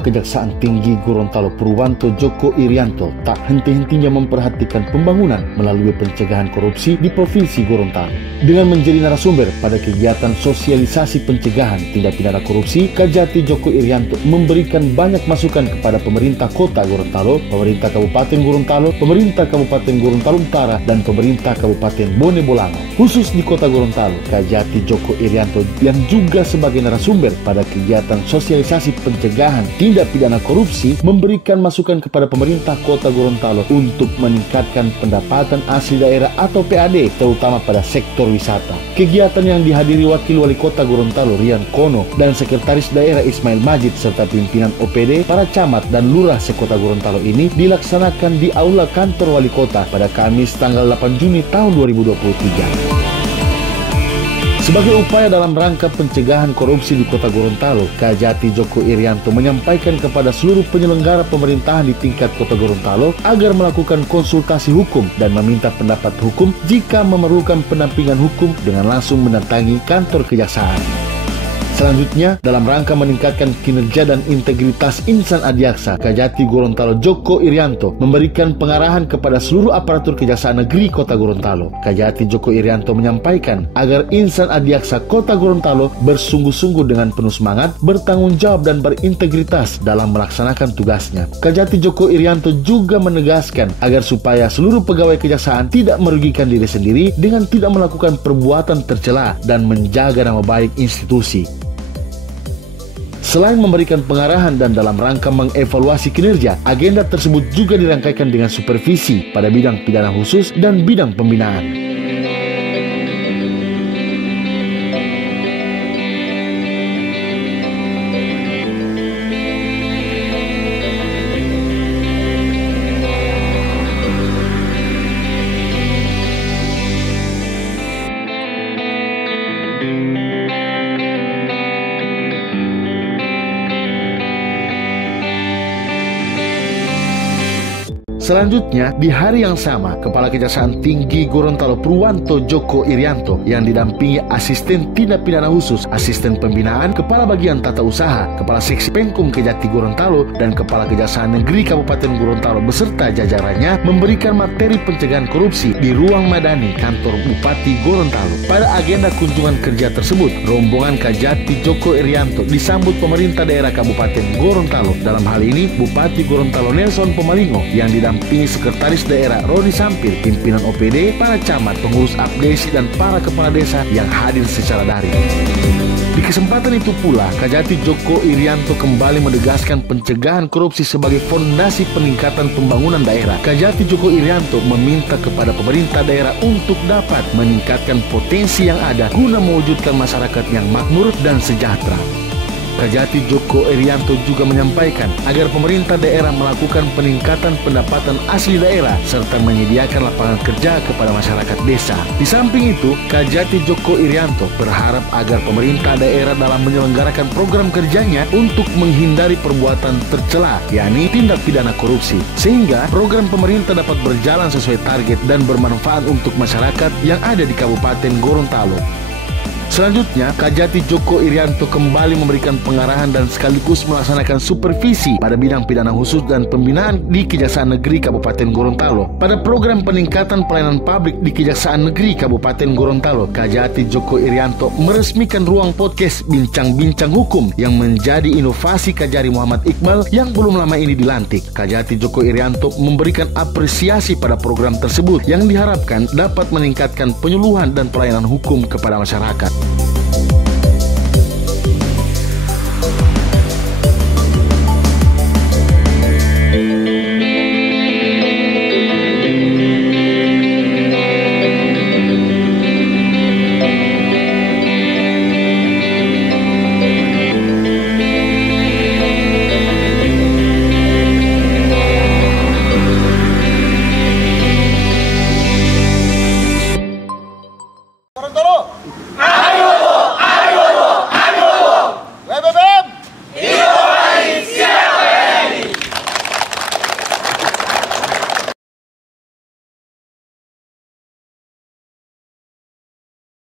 Kepala Kejaksaan Tinggi Gorontalo Purwanto Djoko Irianto tak henti-hentinya memperhatikan pembangunan melalui pencegahan korupsi di Provinsi Gorontalo. Dengan menjadi narasumber pada kegiatan sosialisasi pencegahan tindak pidana korupsi, Kajati Djoko Irianto memberikan banyak masukan kepada pemerintah Kota Gorontalo, pemerintah Kabupaten Gorontalo, pemerintah Kabupaten Gorontalo Utara, dan pemerintah Kabupaten Bone Bolango. Khusus di Kota Gorontalo, Kajati Djoko Irianto yang juga sebagai narasumber pada kegiatan sosialisasi pencegahan tindak pidana korupsi memberikan masukan kepada pemerintah Kota Gorontalo untuk meningkatkan pendapatan asli daerah atau PAD, terutama pada sektor wisata. Kegiatan yang dihadiri Wakil Wali Kota Gorontalo Rian Kono dan Sekretaris Daerah Ismail Majid serta pimpinan OPD, para camat dan lurah sekota Gorontalo ini dilaksanakan di Aula Kantor Wali Kota pada Kamis tanggal 8 Juni tahun 2023. Sebagai upaya dalam rangka pencegahan korupsi di Kota Gorontalo, Kajati Djoko Irianto menyampaikan kepada seluruh penyelenggara pemerintahan di tingkat Kota Gorontalo agar melakukan konsultasi hukum dan meminta pendapat hukum jika memerlukan pendampingan hukum dengan langsung mendatangi kantor kejaksaan. Selanjutnya, dalam rangka meningkatkan kinerja dan integritas insan adiaksa, Kajati Gorontalo Djoko Irianto memberikan pengarahan kepada seluruh aparatur Kejaksaan Negeri Kota Gorontalo. Kajati Djoko Irianto menyampaikan agar insan adiaksa Kota Gorontalo bersungguh-sungguh dengan penuh semangat, bertanggung jawab dan berintegritas dalam melaksanakan tugasnya. Kajati Djoko Irianto juga menegaskan agar supaya seluruh pegawai kejaksaan tidak merugikan diri sendiri dengan tidak melakukan perbuatan tercela dan menjaga nama baik institusi. Selain memberikan pengarahan dan dalam rangka mengevaluasi kinerja, agenda tersebut juga dirangkaikan dengan supervisi pada bidang pidana khusus dan bidang pembinaan. Selanjutnya, di hari yang sama, Kepala Kejaksaan Tinggi Gorontalo Purwanto Djoko Irianto yang didampingi Asisten Tindak Pidana Khusus, Asisten Pembinaan, Kepala Bagian Tata Usaha, Kepala Seksi Penkum Kejati Gorontalo, dan Kepala Kejaksaan Negeri Kabupaten Gorontalo beserta jajarannya memberikan materi pencegahan korupsi di ruang Madani, kantor Bupati Gorontalo. Pada agenda kunjungan kerja tersebut, rombongan Kajati Djoko Irianto disambut pemerintah daerah Kabupaten Gorontalo. Dalam hal ini, Bupati Gorontalo Nelson Pomalingo yang didampingi Sekretaris Daerah Roni Sampir, pimpinan OPD, para camat, pengurus abdesi, dan para kepala desa yang hadir secara daring. Di kesempatan itu pula, Kajati Djoko Irianto kembali menegaskan pencegahan korupsi sebagai fondasi peningkatan pembangunan daerah. Kajati Djoko Irianto meminta kepada pemerintah daerah untuk dapat meningkatkan potensi yang ada guna mewujudkan masyarakat yang makmur dan sejahtera. Kajati Djoko Irianto juga menyampaikan agar pemerintah daerah melakukan peningkatan pendapatan asli daerah serta menyediakan lapangan kerja kepada masyarakat desa. Di samping itu, Kajati Djoko Irianto berharap agar pemerintah daerah dalam menyelenggarakan program kerjanya untuk menghindari perbuatan tercela, yakni tindak pidana korupsi, sehingga program pemerintah dapat berjalan sesuai target dan bermanfaat untuk masyarakat yang ada di Kabupaten Gorontalo. Selanjutnya, Kajati Djoko Irianto kembali memberikan pengarahan dan sekaligus melaksanakan supervisi pada bidang pidana khusus dan pembinaan di Kejaksaan Negeri Kabupaten Gorontalo. Pada program peningkatan pelayanan publik di Kejaksaan Negeri Kabupaten Gorontalo, Kajati Djoko Irianto meresmikan ruang podcast Bincang-Bincang Hukum yang menjadi inovasi Kajari Muhammad Iqbal yang belum lama ini dilantik. Kajati Djoko Irianto memberikan apresiasi pada program tersebut yang diharapkan dapat meningkatkan penyuluhan dan pelayanan hukum kepada masyarakat. Gorontalo